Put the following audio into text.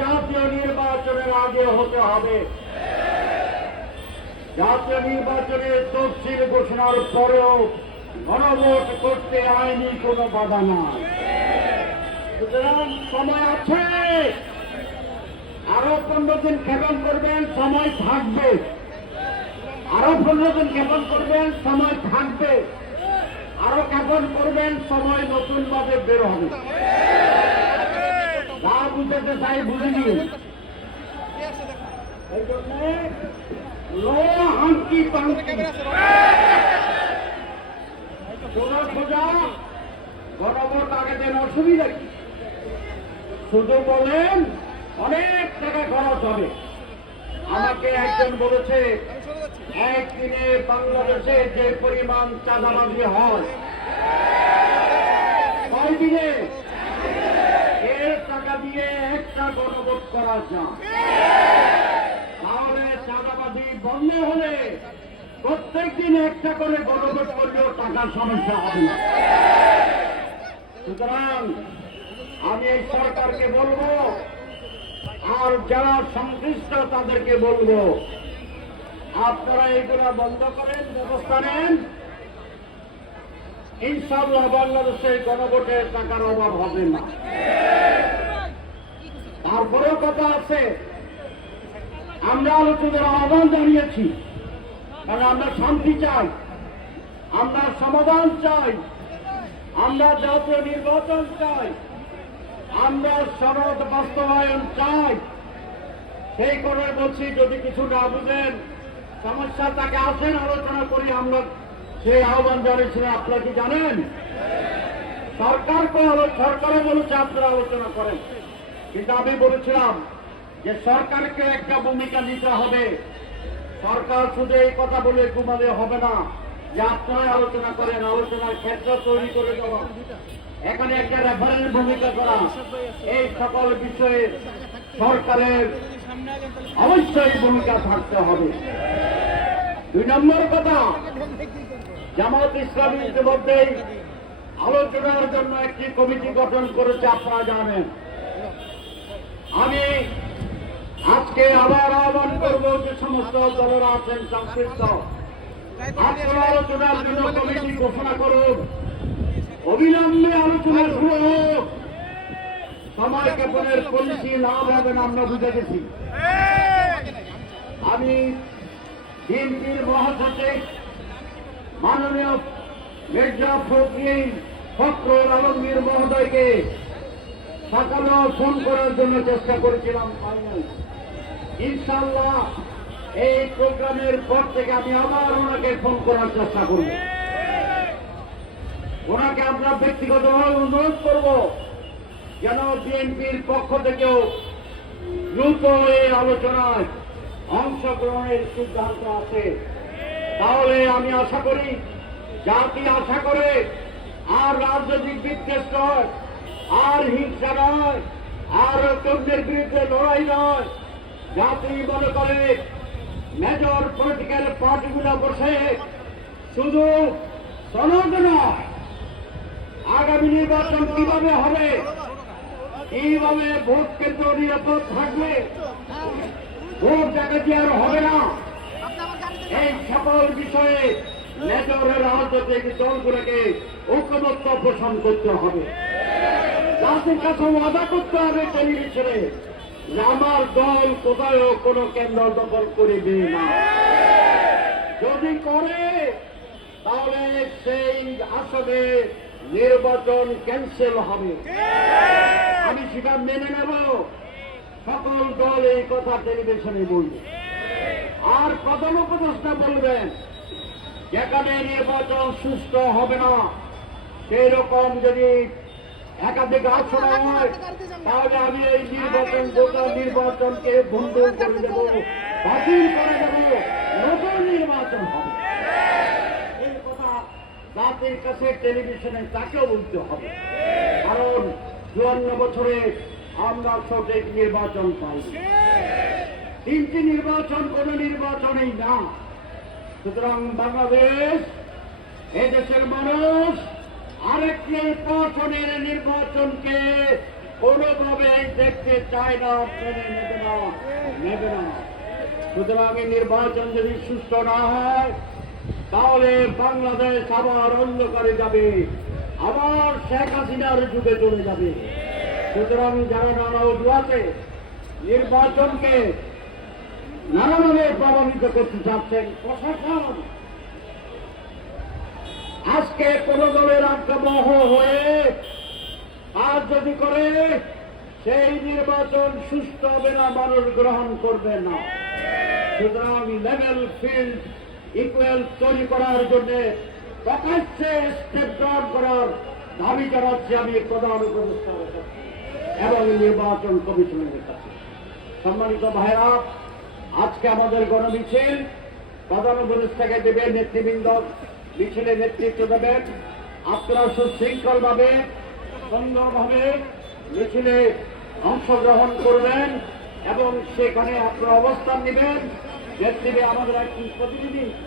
জাতীয় নির্বাচনের আগে হতে হবে। জাতীয় নির্বাচনের তফসিল ঘোষণার পরেও গণভোট করতে আইনি কোনো বাধা নাই। সুতরাং সময় আছে। আরও পনেরো দিন ক্ষেপণ করবেন, সময় থাকবে। আরও পনেরো দিন ক্ষেপণ করবেন, সময় থাকবে। আরও ক্ষেপণ করবেন, সময় নতুন ভাবে বের হবে। যা বুঝতে চাই বুঝে নিন এই জন্যে লো হাঙ্কি পাঙ্কি। সোজা সোজা, গণভোট আগে দেন, অসুবিধা কি? বলেন, অনেক খরচ হবে। আমাকে একজন বলেছে, একদিনে বাংলাদেশে যে পরিমাণ চাঁদাবাজি হয় কয় দিনে এর টাকা দিয়ে একটা গণভোট করা যায় তাহলে চাঁদাবাজি বন্ধ হলে প্রত্যেক দিন একটা করে গণভোট করলেও টাকার সমস্যা হবে না। সুতরাং আমি এই সরকারকে বলব, আর যারা সংশ্লিষ্ট তাদেরকে বলব, আপনারা এগুলা বন্ধ করেন, ব্যবস্থা নেন। ইনশাল্লাহ বাংলাদেশে গণভোটের টাকার অভাব হবে না। তারপরেও কথা আছে, আমরা আলোচনার আহ্বান জানিয়েছি, কারণ আমরা শান্তি চাই, আমরা সমাধান চাই, আমরা জাতীয় নির্বাচন চাই, আমরা সনদ বাস্তবায়ন চাই। সেই করে বলছি, যদি কিছু না বুঝেন, সমস্যা তাকে আসেন, আলোচনা করি, আমরা সেই আহ্বান জানিয়েছিলেন আপনারা কি জানেন? সরকার সরকারও বলেছে, আপনারা আলোচনা করেন। কিন্তু আমি বলেছিলাম যে সরকারকে একটা ভূমিকা নিতে হবে। সরকার শুধু এই কথা বলে ঘুমালে হবে না, যে আপনারা আলোচনা করেন, আলোচনার ক্ষেত্র তৈরি করে দেওয়া এখানে একটা রেফারেন্স ভূমিকা করা। এই সকল বিষয়ে সরকারের অবশ্যই ভূমিকা থাকতে হবে। দুই নম্বর কথা, জামাত ইসলামী ইতিমধ্যেই আলোচনার জন্য একটি কমিটি গঠন করেছে, আপনারা জানেন। আমি আজকে আবার আহ্বান করব যে সমস্ত দলেরা আছেন সংশ্লিষ্ট। আপনারা আলোচনার জন্য কমিটি ঘোষণা করুন। অবিলম্বে আলোচনা শুরু হোক। সময় ক্ষেপণের পলিসি না হবে না, আমরা বুঝে গেছি। আমি বিএনপির মহাসচিব মাননীয় মির্জা ফখরুল আলমগীর মহোদয়কে সকালে ফোন করার জন্য চেষ্টা করেছিলাম ইনশাল্লাহ এই প্রোগ্রামের পর থেকে আমি আবার ওনাকে ফোন করার চেষ্টা করব। ওনাকে আমরা ব্যক্তিগতভাবে অনুরোধ করব যেন বিএনপির পক্ষ থেকেও দ্রুত এই আলোচনায় অংশগ্রহণের সিদ্ধান্ত আছে তাহলে আমি আশা করি, জাতি আশা করে আর রাজনৈতিক বিদ্বেষ নয় আর হিংসা নয়, আর তরুণের বিরুদ্ধে লড়াই নয়। জাতি মনে করে মেজর পলিটিক্যাল পার্টিগুলো বসে শুধু সনদ নয়, আগামী নির্বাচন কীভাবে হবে, কীভাবে ভোট কেন্দ্র নিরাপদ থাকবে, ভোট জায়গাটি আর হবে না? এই সকল বিষয়ে মেজরের রাজনৈতিক দলগুলোকে ঐক্যমত্য পোষণ করতে হবে। জাতির কাছে ওয়াদা করতে হবে টেলিভিশনে যে আমার দল কোথায়ও কোনো কেন্দ্র দখল করিবে না। যদি করে, তাহলে সেই আসনে নির্বাচন ক্যান্সেল হবে। আমি সেটা মেনে নেব। সকল দল এই কথা টেলিভিশনে বলবে। আর প্রধান উপদেষ্টা বলবেন, যেখানে নির্বাচন সুস্থ হবে না, সেই রকম যদি একাধিক আসন হয় তাহলে আমি এই নির্বাচন গোটা নির্বাচনকে বন্ধ করে দেব। বাতিল করে দেব। নতুন নির্বাচন হবে। এই কথা জাতির কাছে টেলিভিশনে তাকেও বলতে হবে। কারণ চুয়ান্ন বছরে আমরা সঠিক নির্বাচন পাই তিনটি নির্বাচন কোন নির্বাচনেই না। সুতরাং বাংলাদেশ এদেশের মানুষ আরেকটি নির্বাচনের নির্বাচনকে কোনোভাবেই দেখতে চায় না মেনে নেবে না নেবে না। সুতরাং নির্বাচন যদি সুস্থ না হয়, তাহলে বাংলাদেশ আবার অন্ধকারে যাবে, আবার শেখ হাসিনার যুগে চলে যাবে। সুতরাং যারা নানা অজুহাতে নির্বাচনকে নানাভাবে প্রভাবিত করতে চাচ্ছেন প্রশাসন আজকে কোন দলের আক্রমহ হয়ে আর যদি করে, সেই নির্বাচন সুস্থ হবে না, মানুষ গ্রহণ করবে না। সুতরাং লেভেল ফিল্ড ইকুয়াল তৈরি করার জন্য প্রকাশ্যে স্টেপ গ্রহণ করার দাবি জানাচ্ছি আমি প্রধান উপদেষ্টার এবং নির্বাচন কমিশনের কাছে। সম্মানিত ভাইরা, আজকে আমাদের গণমিছিল। প্রধান উপদেষ্টাকে দেবে নেতৃবৃন্দ। মিছিলে নেতৃত্ব দেবেন, আপনারা সুশৃঙ্খল ভাবে সুন্দরভাবে মিছিলে অংশগ্রহণ করবেন এবং সেখানে আপনারা অবস্থান নেবেন। নেতৃত্বে আমাদের একজন প্রতিনিধি